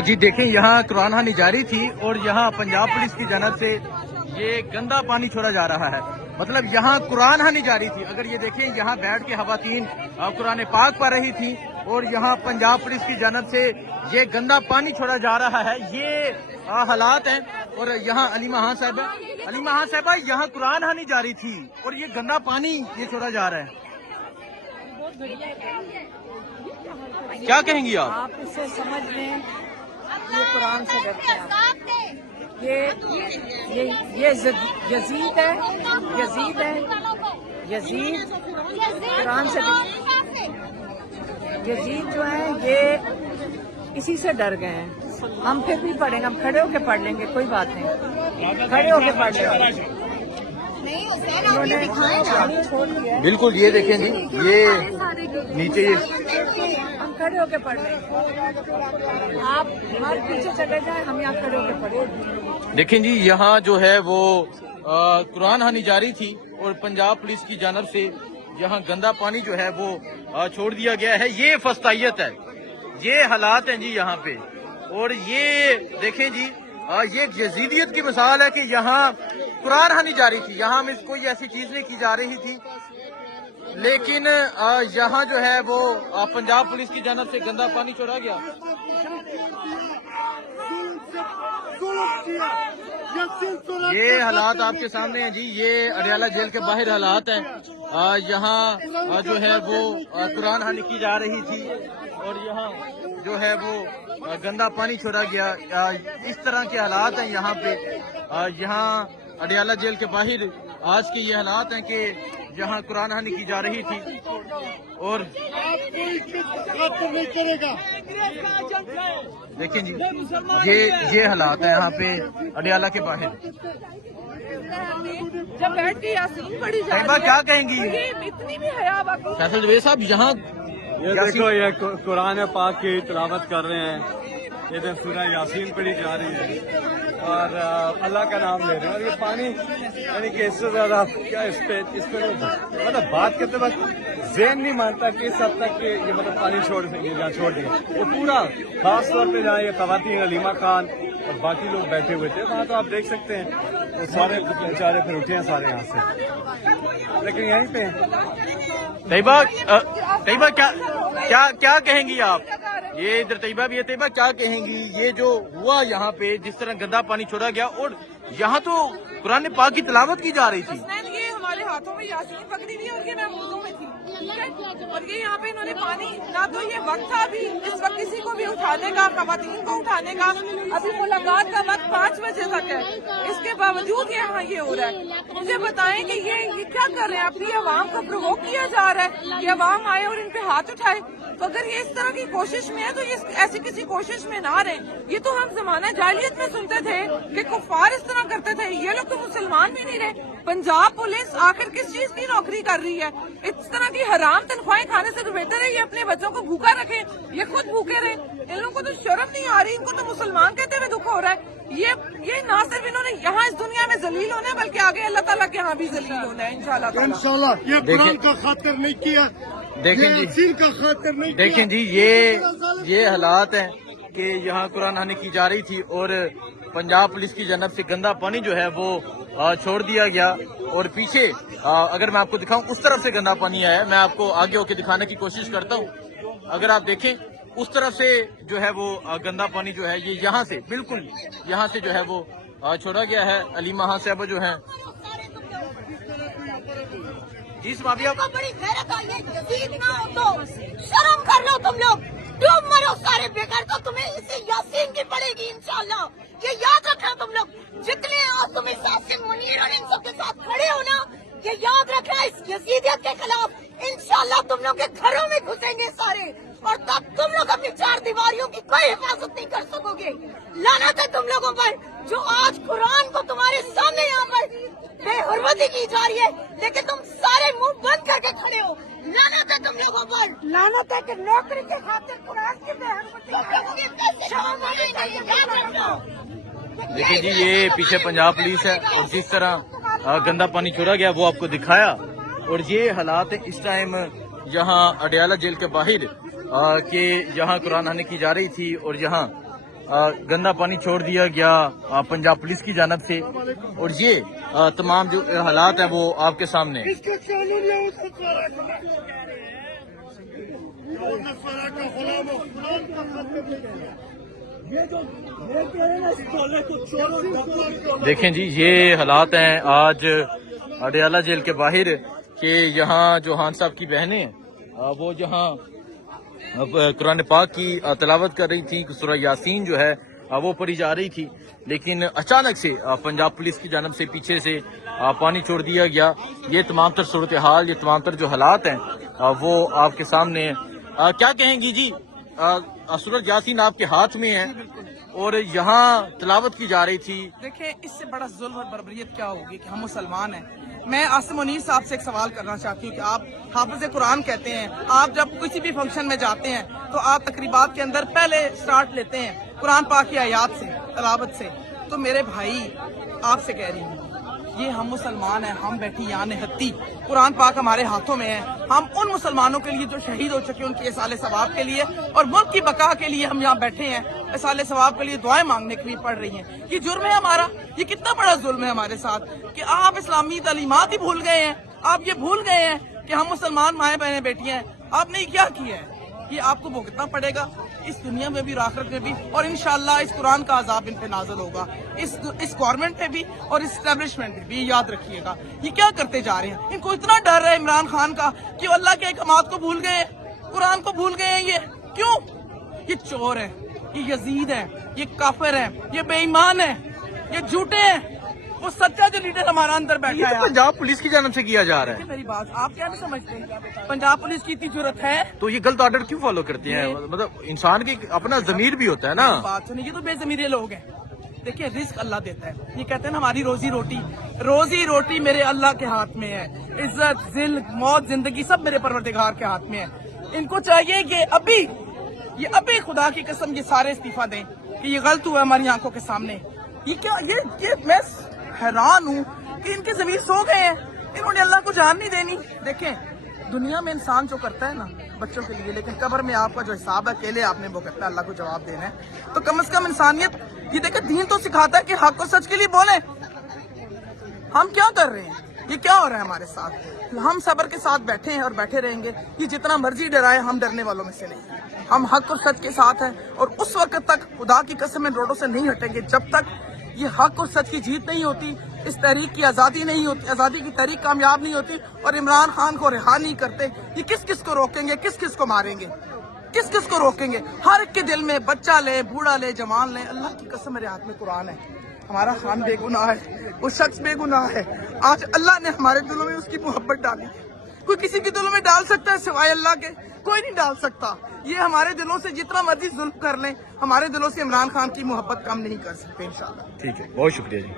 जी देखें, यहाँ कुरान खानी जारी थी और यहाँ पंजाब पुलिस की जानब से ये गंदा पानी छोड़ा जा रहा है। मतलब यहाँ कुरान खानी जारी थी। अगर ये देखें, यहाँ बैठ के खवातीन कुरान पाक पढ़ रही थी और यहाँ पंजाब पुलिस की जानब से ये गंदा पानी छोड़ा जा रहा है। ये हालात हैं। और यहाँ अलीमा खान साहबा, यहाँ कुरान खानी जारी थी और ये गंदा पानी ये छोड़ा जा रहा है। क्या कहेंगी आप इसे समझ लें, ये कुरान से डरते हैं। ये यजीद है, यजीद कुरान से यजीद जो है ये इसी से डर गए हैं। हम फिर भी पढ़ेंगे, हम खड़े होके पढ़ लेंगे, कोई बात नहीं, खड़े होके पढ़ लेंगे। बिल्कुल, ये देखें जी, ये नीचे ये हम खड़े होके पढ़ लेंगे। आप हमारे पीछे चले जाएं, हम यहाँ खड़े होके पढ़ेंगे। देखें जी, यहाँ जो है वो कुरान खानी जारी थी और पंजाब पुलिस की जानब से यहाँ गंदा पानी जो है वो छोड़ दिया गया है। ये फस्तायत है, ये हालात हैं जी यहाँ पे। और ये देखें जी, ये यजीदियत की मिसाल है कि यहाँ कुरान खानी जारी थी, यहाँ में कोई ऐसी चीज नहीं की जा रही थी, लेकिन यहाँ जो है वो पंजाब पुलिस की जानब से गंदा पानी छोड़ा गया। ये हालात आपके सामने हैं जी, ये अडियाला जेल के बाहर हालात हैं। यहाँ जो है वो कुरान खानी की जा रही थी और यहाँ जो है वो गंदा पानी छोड़ा गया। इस तरह के हालात हैं यहाँ पे। यहाँ अडियाला जेल के बाहर आज के ये हालात हैं कि यहाँ कुरान खानी की जा रही थी और देखें जी, ये हालात हैं यहाँ पे अडियाला के बाहर। जब बैठ के यासीन पढ़ी जा रही है, क्या कहेंगी इतनी भी हया बाकी फैसल जवेद साहब, यहाँ ये देखो, ये कुरान पाक की तिलावत कर रहे हैं, ये तो सूरह यासीन पढ़ी जा रही है और अल्लाह का नाम ले रहे हैं। और ये पानी यानी कि इससे ज्यादा क्या इस पे मतलब बात करते वक्त ज़हन नहीं मानता कि इस हद तक कि ये मतलब पानी छोड़ दिया। वो पूरा खास तौर पे जहाँ ये खवातीन अलीमा खान और बाकी लोग बैठे हुए थे वहाँ, तो आप देख सकते हैं वो सारे बेचारे फिर उठे हैं सारे यहाँ से, लेकिन यहीं पे तैयबा क्या कहेंगी आप? ये इधर तैयबा भी है। तैयबा क्या कहेंगी, ये जो हुआ यहाँ पे, जिस तरह गंदा पानी छोड़ा गया और यहाँ तो कुरान पाक की तिलावत की जा रही थी। ये हमारे हाथों में यासीन पकड़ी हुई और ये महमूदों में थी, और ये यहाँ पे इन्होंने पानी, ना तो ये वक्त था अभी इस वक्त किसी को भी उठाने का, खवातीन को उठाने का। अभी मुलाकात का वक्त 5 बजे तक है, इसके बावजूद यहाँ ये हो रहा है। मुझे बताएं कि ये क्या कर रहे हैं? अपनी आवाम को प्रोवोक किया जा रहा है कि आवाम आए और इन पे हाथ उठाए। तो अगर ये इस तरह की कोशिश में है तो ये ऐसी किसी कोशिश में ना रहे। ये तो हम जमाना जाहिलियत में सुनते थे कि कुफार इस तरह करते थे, ये लोग तो मुसलमान भी नहीं रहे। पंजाब पुलिस आखिर किस चीज की नौकरी कर रही है? इस तरह की हराम तनख्वाहें खाने से तो बेहतर है ये अपने बच्चों को भूखा रखे, ये खुद भूखे रहे। इन लोगों को तो शर्म नहीं आ रही, इनको तो मुसलमान कहते हुए दुख हो रहा है। ये ना सिर्फ इन्होंने यहाँ इस दुनिया में जलील होना है, बल्कि आगे अल्लाह ताला के यहाँ भी जलील होना है इंशाल्लाह। ये कुरान का खातिर नहीं किया, देखें जी, का खातिर नहीं देखें जी, ये हालात हैं कि यहाँ कुरान खानी की जा रही थी और पंजाब पुलिस की जानब से गंदा पानी जो है वो छोड़ दिया गया। और पीछे अगर मैं आपको दिखाऊं, उस तरफ से गंदा पानी आया है। मैं आपको आगे होके दिखाने की कोशिश करता हूं। अगर आप देखें, उस तरफ से जो है वो गंदा पानी जो है ये यहाँ से, बिल्कुल यहाँ से जो है वो छोड़ा गया है। अलीमा खान साहब जो है जी, समाविया बड़ी गैरत आई है, यजीद ना हो तो शर्म कर लो तुम लोग, डूब मरो सारे बेकार। तो तुम्हें इसे यासीन की पड़ेगी इंशाल्लाह, ये याद रखना तुम लोग। जितने और तुम इस आसिम मुनीर और इन सबके साथ खड़े हो ना, ये याद रखना, इस यजीदियत के खिलाफ इंशाल्लाह तुम लोग के घरों में घुसेंगे सारे, और तब तुम लोग अपनी 4 दीवारियों की कोई हिफाजत नहीं कर सकोगे। लानत है तुम लोगों पर जो आज कुरान को तुम्हारे सामने यहाँ पर बेहुरमती की जा रही है, लेकिन तुम सारे मुंह बंद करके खड़े हो। लानत है तुम लोगों पर, लानत है कि नौकरी के खातिर कुरान की बेहुरमती। देखिए जी, ये पीछे पंजाब पुलिस है और जिस तरह गंदा पानी छोड़ा गया वो आपको दिखाया। और ये हालात है इस टाइम यहाँ अडियाला जेल के बाहर کہ یہاں قرآن خوانی کی جا رہی تھی اور یہاں گندا پانی چھوڑ دیا گیا پنجاب پولیس کی جانب سے، اور یہ تمام جو حالات ہیں وہ آپ کے سامنے ہیں۔ اس کا قانون یہ دیکھیں جی، یہ حالات ہیں آج اڈیالہ جیل کے باہر کہ یہاں جو خان صاحب کی بہنیں ہیں وہ جہاں قرآن پاک کی تلاوت کر رہی تھی، سورہ یاسین جو ہے وہ پڑھی جا رہی تھی، لیکن اچانک سے پنجاب پولیس کی جانب سے پیچھے سے پانی چھوڑ دیا گیا۔ یہ تمام تر صورتحال، یہ تمام تر جو حالات ہیں وہ آپ کے سامنے ہیں۔ کیا کہیں گی جی، سورہ یاسین آپ کے ہاتھ میں ہے اور یہاں تلاوت کی جا رہی تھی، دیکھیں اس سے بڑا ظلم اور بربریت کیا ہوگی کہ ہم مسلمان ہیں۔ میں عاصم منیر صاحب سے ایک سوال کرنا چاہتی ہوں کہ آپ حافظ قرآن کہتے ہیں، آپ جب کسی بھی فنکشن میں جاتے ہیں تو آپ تقریبات کے اندر پہلے سٹارٹ لیتے ہیں قرآن پاک کی آیات سے، تلاوت سے۔ تو میرے بھائی آپ سے کہہ رہی ہوں، یہ ہم مسلمان ہیں، ہم بیٹھی یہاں نہتی، قرآن پاک ہمارے ہاتھوں میں ہے۔ ہم ان مسلمانوں کے لیے جو شہید ہو چکے ہیں ان کی اصالِ ثواب کے لیے اور ملک کی بقا کے لیے ہم یہاں بیٹھے ہیں، اصالِ ثواب کے لیے دعائیں مانگنے کے لیے پڑھ رہی ہیں۔ یہ جرم ہے ہمارا، یہ کتنا بڑا ظلم ہے ہمارے ساتھ کہ آپ اسلامی تعلیمات ہی بھول گئے ہیں، آپ یہ بھول گئے ہیں کہ ہم مسلمان مائیں بہنیں بیٹھی ہیں۔ آپ نے کیا کیا ہے، یہ آپ کو بھگتنا پڑے گا اس دنیا میں بھی اور آخرت میں بھی، اور انشاءاللہ اس قرآن کا عذاب ان پہ نازل ہوگا، اس گورنمنٹ پہ بھی اور اس اسٹیبلشمنٹ پہ بھی۔ یاد رکھیے گا یہ کیا کرتے جا رہے ہیں، ان کو اتنا ڈر ہے عمران خان کا کہ وہ اللہ کے احکامات کو بھول گئے ہیں، قرآن کو بھول گئے ہیں۔ یہ کیوں؟ یہ چور ہے، یہ یزید ہے، یہ کافر ہے، یہ بے ایمان ہے، یہ جھوٹے ہیں۔ وہ سچا جو لیڈر ہمارا اندر یہ بیٹھا تو ہے۔ پنجاب پولیس کی جانب سے کیا جا رہا ہے، میری بات آپ کیا نہیں سمجھتے، پنجاب پولیس کی اتنی ضرورت ہے؟ تو یہ غلط آرڈر کیوں فالو کرتے ہیں؟ مطلب انسان کی اپنا ضمیر بھی ہوتا ہے نا۔ بات سنیے، یہ تو بے ضمیرے لوگ ہیں۔ دیکھیں رزق اللہ دیتا ہے، یہ کہتے ہیں نا ہماری روزی روٹی میرے اللہ کے ہاتھ میں ہے، عزت ذل موت زندگی سب میرے پروردگار کے ہاتھ میں ہے۔ ان کو چاہیے کہ ابھی خدا کی قسم یہ سارے استعفیٰ دیں کہ یہ غلط ہوا ہماری آنکھوں کے سامنے۔ یہ کیا، یہ میں حیران ہوں کہ ان کے ضمیر سو گئے ہیں، انہوں نے اللہ کو جان نہیں دینی۔ دیکھیں دنیا میں انسان جو کرتا ہے نا بچوں کے لیے، لیکن قبر میں آپ کا جو حساب ہے اکیلے آپ نے وہ کرتا ہے، اللہ کو جواب دینا ہے۔ تو کم از کم انسانیت، یہ دیکھیں دین تو سکھاتا ہے کہ حق اور سچ کے لیے بولیں۔ ہم کیا کر رہے ہیں، یہ کیا ہو رہا ہے ہمارے ساتھ؟ ہم صبر کے ساتھ بیٹھے ہیں اور بیٹھے رہیں گے، یہ جتنا مرضی ڈرائے ہم ڈرنے والوں میں سے نہیں ہیں۔ ہم حق اور سچ کے ساتھ ہیں اور اس وقت تک خدا کی قسم میں روڈوں سے نہیں ہٹیں گے جب تک یہ حق اور سچ کی جیت نہیں ہوتی، اس تحریک کی آزادی نہیں ہوتی، آزادی کی تحریک کامیاب نہیں ہوتی اور عمران خان کو رہا نہیں کرتے۔ یہ کس کس کو روکیں گے، کس کس کو ماریں گے، کس کس کو روکیں گے؟ ہر ایک کے دل میں، بچہ لے بوڑھا لے جوان لے، اللہ کی قسم میرے ہاتھ میں قرآن ہے، ہمارا خان بے گناہ ہے، وہ شخص بے گناہ ہے۔ آج اللہ نے ہمارے دلوں میں اس کی محبت ڈالی، کوئی کسی کے دلوں میں ڈال سکتا ہے سوائے اللہ کے؟ کوئی نہیں ڈال سکتا۔ یہ ہمارے دلوں سے جتنا مرضی ظلم کر لیں، ہمارے دلوں سے عمران خان کی محبت کم نہیں کر سکتے انشاءاللہ۔ ٹھیک ہے، بہت شکریہ جی۔